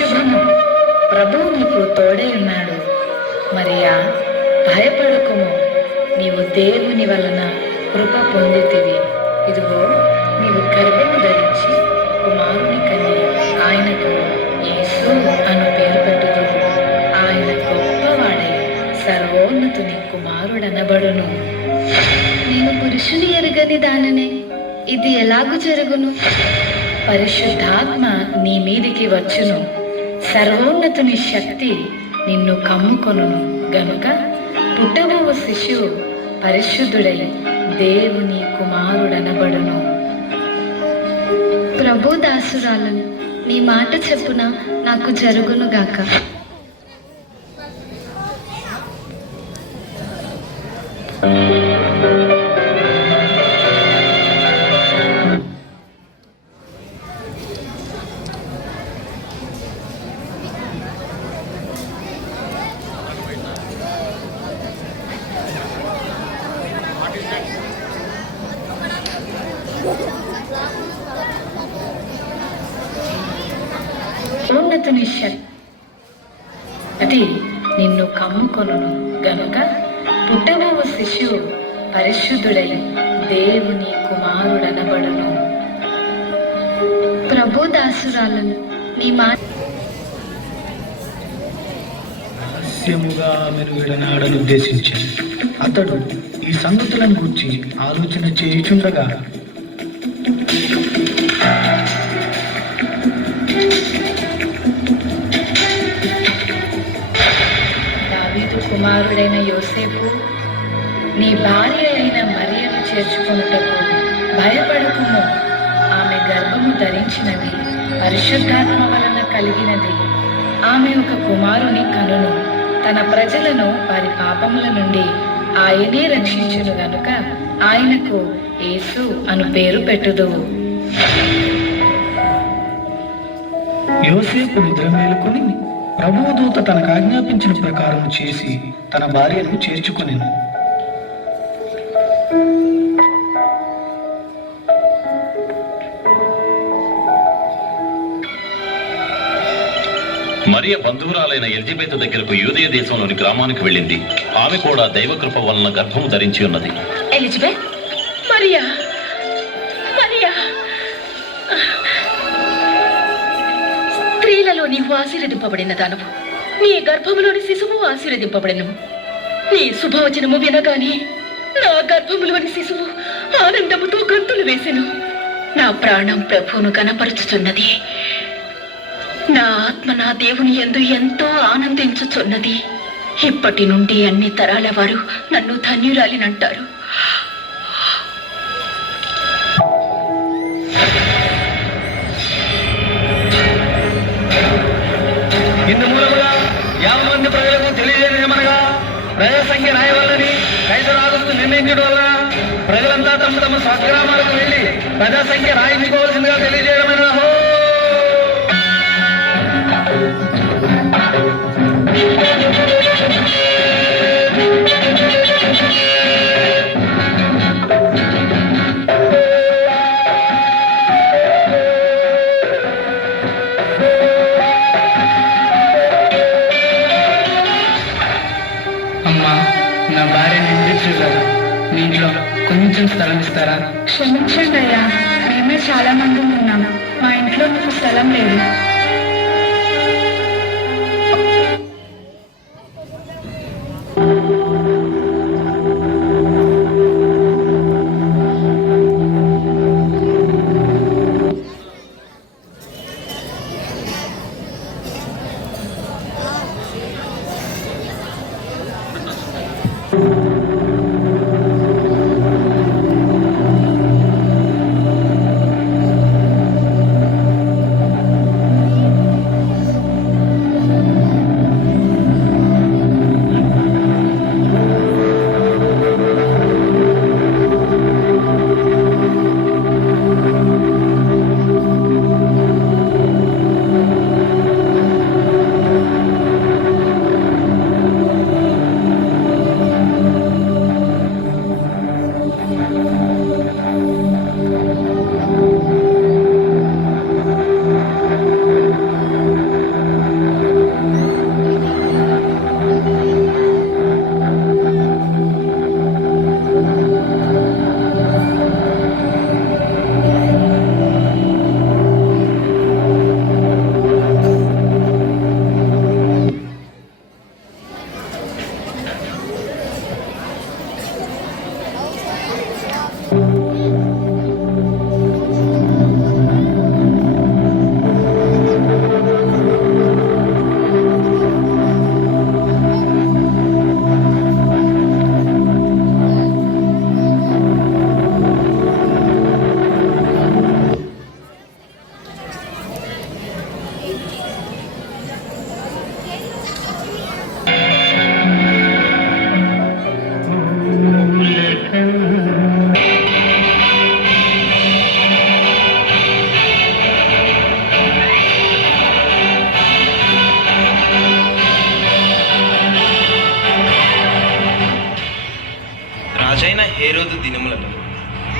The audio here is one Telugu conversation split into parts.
శుభము. ప్రభువు నీకు తోడై ఉన్నాడు. మరియా, భయపడకుము, నీవు దేవుని వలన కృప పొందితివి. ఇదిగో, నీవు గర్భము ధరించి కుమారుని కని ఆయనకు యేసు అను పేరు పెట్టుదువు. ఆయన గొప్పవాడై సర్వోన్నతుని కుమారుడనబడును. నేను పురుషుని ఎరుగని దాననే, ఇది ఎలాగూ జరుగును? పరిశుద్ధాత్మ నీ మీదికి వచ్చును, సర్వోన్నతుని శక్తి నిన్ను కమ్ముకొనును గనుక పుట్టబోవు శిశువు పరిశుద్ధుడై దేవుని కుమారుడనబడును. ప్రభు దాసురాలను, నీ మాట చెప్పున నాకు జరుగునుగాక. ఉన్నతుని శక్తి నిన్ను కమ్ముకొనును గనుక పుట్టబోవు శిశువు పరిశుద్ధుడై దేవుని కుమారుడనబడును. ప్రభు దాసురాలను, నీ మాట రహస్యముగా మెరుగుడనాడని ఉద్దేశించాను. అతడు ఈ సంగతులను గురించి ఆలోచన చేయుచుండగా దావీదు కుమారుడైన యోసేపు, నీ భార్య అయిన మరియను చేర్చుకొనుటకు భయపడకుము. ఆమె గర్భము ధరించినది పరిశుద్ధాత్మ వలన కలిగినది. ఆమె ఒక కుమారుని కనును. తన ప్రజలను వారి పాపముల నుండి ఆయనే రక్షించును గనుక ఆయనకు యేసు అను పేరు పెట్టుదువు. యోసేపు నిద్ర మేలుకొని ప్రభువు దూత తనకు ఆజ్ఞాపించిన ప్రకారం చేసి తన భార్యను చేర్చుకొనెను. మరియ బంధువురాలైన ఎలిజబెత్ దగ్గరకు యూదయ దేశంలోని గ్రామానికి వెళ్ళింది. ఆమె కూడా దైవకృప వలన గర్భము ధరించి ఉన్నది. ఎలిజబెత్, మరియా, మరియా, స్త్రీలలో నీవు ఆశీర్వదింపబడిన దానవు, నీ గర్భములోని శిశువు ఆశీర్వదింపబడను. నీ శుభవచనము వినగానే నా గర్భములోని శిశువు ఆనందముతో గంతులు వేసెను. నా ప్రాణం ప్రభువును కనపరుచుచున్నది. నా ఆత్మ నా దేవుని యందు ఎంతో ఆనందించుచున్నది. ఇప్పటి నుండి అన్ని తరాల వారు నన్ను ధన్యురాలినంటారు. ఇందు మూలముగా 50 మంది ప్రజలకు తెలియజేయమనగా, ప్రజల సంఖ్య రాయవల్లని కైసరు ఆగస్టు నిర్ణయించడం వల్ల ప్రజలంతా తమ తమ స్వగ్రామాలకు వెళ్లి ప్రజా సంఖ్య రాయించుకోవాల్సిందిగా తెలియజేయమని. అమ్మా, నా భార్య నిందించారు. మీ ఇంట్లో కొంచెం స్థలం ఇస్తారా? క్షమించండి అయ్యా, మేమే చాలా మంది ఉన్నాం. మా ఇంట్లో మీకు స్థలం లేదు.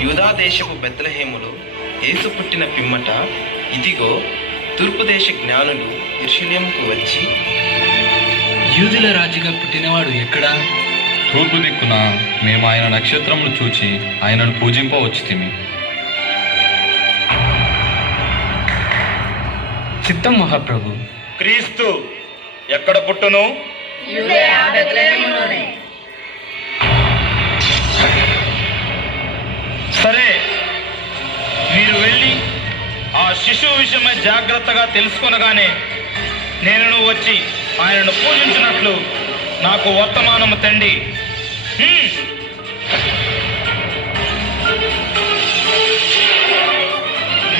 యూదా దేశపు బెత్లెహేములో యేసు పుట్టిన పిమ్మట ఇదిగో తూర్పు దేశ జ్ఞానులు యెరూషలేముకు వచ్చి, యూదుల రాజుగా పుట్టినవాడు ఎక్కడా? తూర్పు దిక్కున మేము ఆయన నక్షత్రమును చూచి ఆయనను పూజింపవచ్చితిమి. చిత్తం మహాప్రభు. క్రీస్తు ఎక్కడ పుట్టును? సరే, మీరు వెళ్ళి ఆ శిశువు విషయమై జాగ్రత్తగా తెలుసుకొనగానే నేను వచ్చి ఆయనను పూజించినట్లు నాకు వర్తమానము తండి.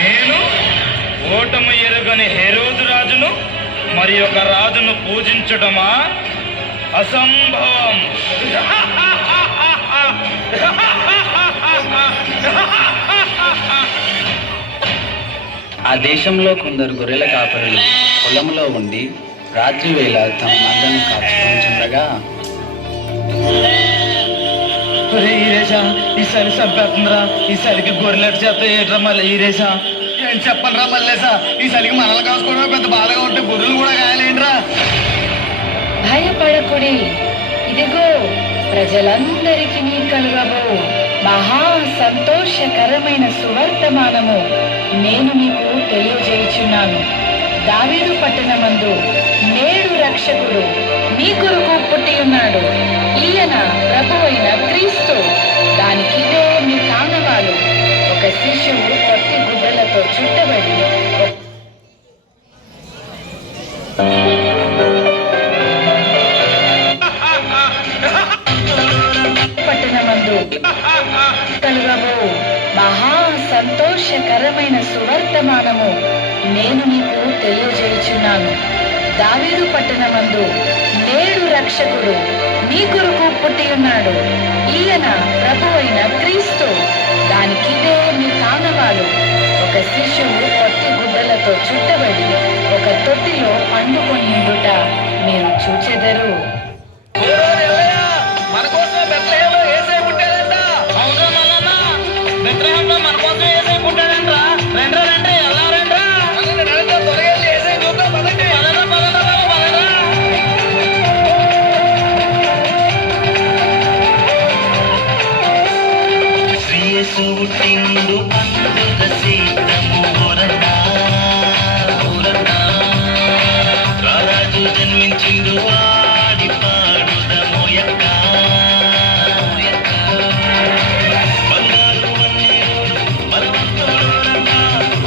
నేను ఓటమి ఎరుగని హెరోదు రాజును మరి ఒక రాజును పూజించడమా? అసంభవం. ఆ దేశంలో కొందరు గొర్రెల కాపరులు పొలంలో ఉండి రాత్రి వేళ తమ మందను కాచుకొనిచుండగా, ఈరేషా ఈసారి చంపేస్తుందిరా, ఈసారికి గొర్రెల చేత ఏట్రా మళ్ళీ ఈరేషా. నేను చెప్పనురా మళ్ళేసా, ఈసారికి మనల్ని కాసుకోవడమే పెద్ద బాధగా ఉంటే గొర్రెలు కూడా కాయలేంట్రా. భయపడకుడి, ఇదిగో ప్రజలందరికీ కలుగబో మహా సంతోషకరమైన సువర్తమానము నేను మీకు తెలియజేయుచున్నాను. దావీదు పట్టణమందు నేడు రక్షకుడు మీ కొరకు పుట్టి ఉన్నాడు. ఈయన ప్రభువైన క్రీస్తు. దానికిదే మీ కానవాలు. ఒక శిశువు పొట్టి గుడ్డలతో చుట్టబడి పట్టణమందు కలుగబో మహా సంతోషకరమైన సువర్తమానము నేను మీకు తెలియజేయుచున్నాను. దావీదు పట్టణమందు నేడు రక్షకుడు మీ కొరకు పుట్టి ఉన్నాడు. ఈయన ప్రభువైన క్రీస్తు. దానికిదే మీ కానవాలు. ఒక శిశువు పొట్టి గుడ్డలతో చుట్టబడి ఒక తొట్టిలో పండుకొని ఉండుట మీరు చూచెదరు. మన కోసం బెత్లెహేములో యేసే పుట్టాడంట. అవునా మల్లన్న? బెత్లెహేములో మన కోసం యేసే పుట్టాడంట. రండ్రా రండి, ఎలా రండ్రా? త్వరగా వెళ్ళి యేసే చూద్దాం, పదండి. పదరా పదరా పదరా. శ్రీయేసు పుట్టిండు పండుగ సీతము ఊరన్నా ఊరన్నా, రారాజు జన్మించిండు వాడి పాడుదము యక్క బంగారు వన్నెడు బలవంతుడోరన్నా,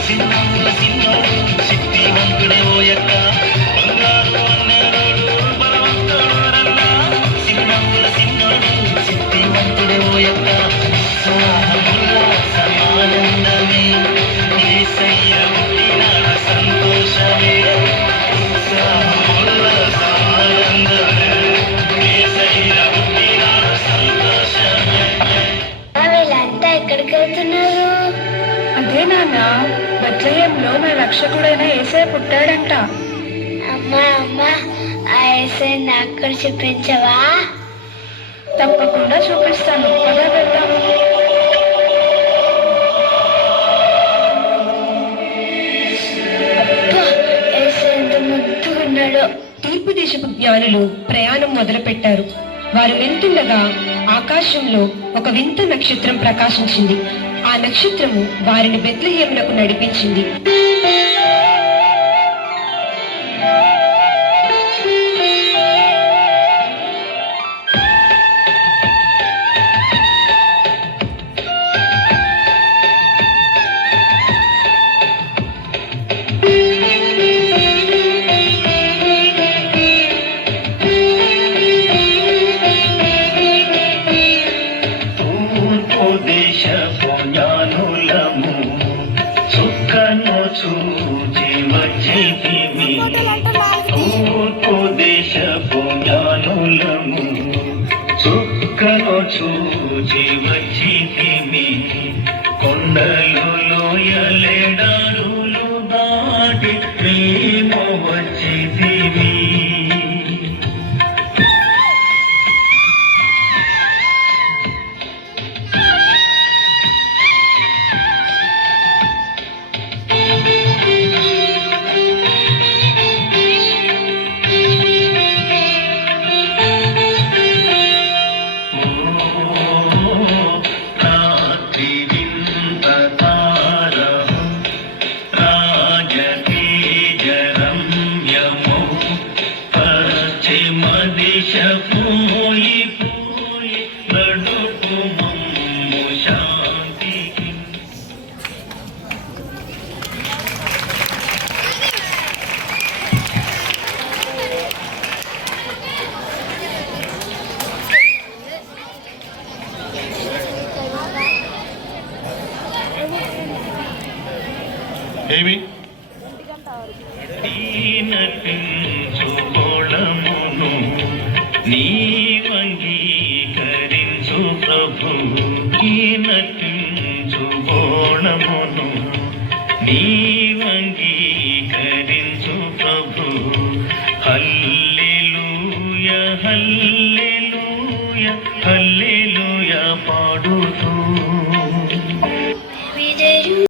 సిన్నోడు సిన్నోడు శక్తివంతుడే ఓ యక్క. బంగారు వన్నెడు బలవంతుడోరన్నా, సిన్నోడు సిన్నోడు శక్తివంతుడే ఓ యక్క. సమానందమే యేసయ్య పుట్టినాడు సంతోషమే. సమానందమే యేసయ్య పుట్టినాడు సంతోషమే. వీళ్ళంతా ఎక్కడికి వెళ్తున్నారు? అదే నాన్న, బెత్లెహేంలో మన రక్షకుడైన యేసయ్య పుట్టాడంట. అమ్మా అమ్మా, ఆ యేసయ్య నాకు కూడా చూపించవా? తప్పకుండా చూపిస్తాను, పద వెళ్దాము. అబ్బా, యేసయ్య ఎంత ముద్దుగున్నాడో. తూర్పు దేశపు జ్ఞానులు ప్రయాణం మొదలుపెట్టారు. వారు వెళ్తుండగా ఆకాశంలో ఒక వింత నక్షత్రం ప్రకాశించింది. ఆ నక్షత్రము వారిని బెత్లెహేమునకు నడిపించింది. తూర్పు దేశపు జ్ఞానులము చుక్కను చూ దిశపోయి పోయి నడుపు మమ్ము శాంతికి. ఏమి దీన పిల్ల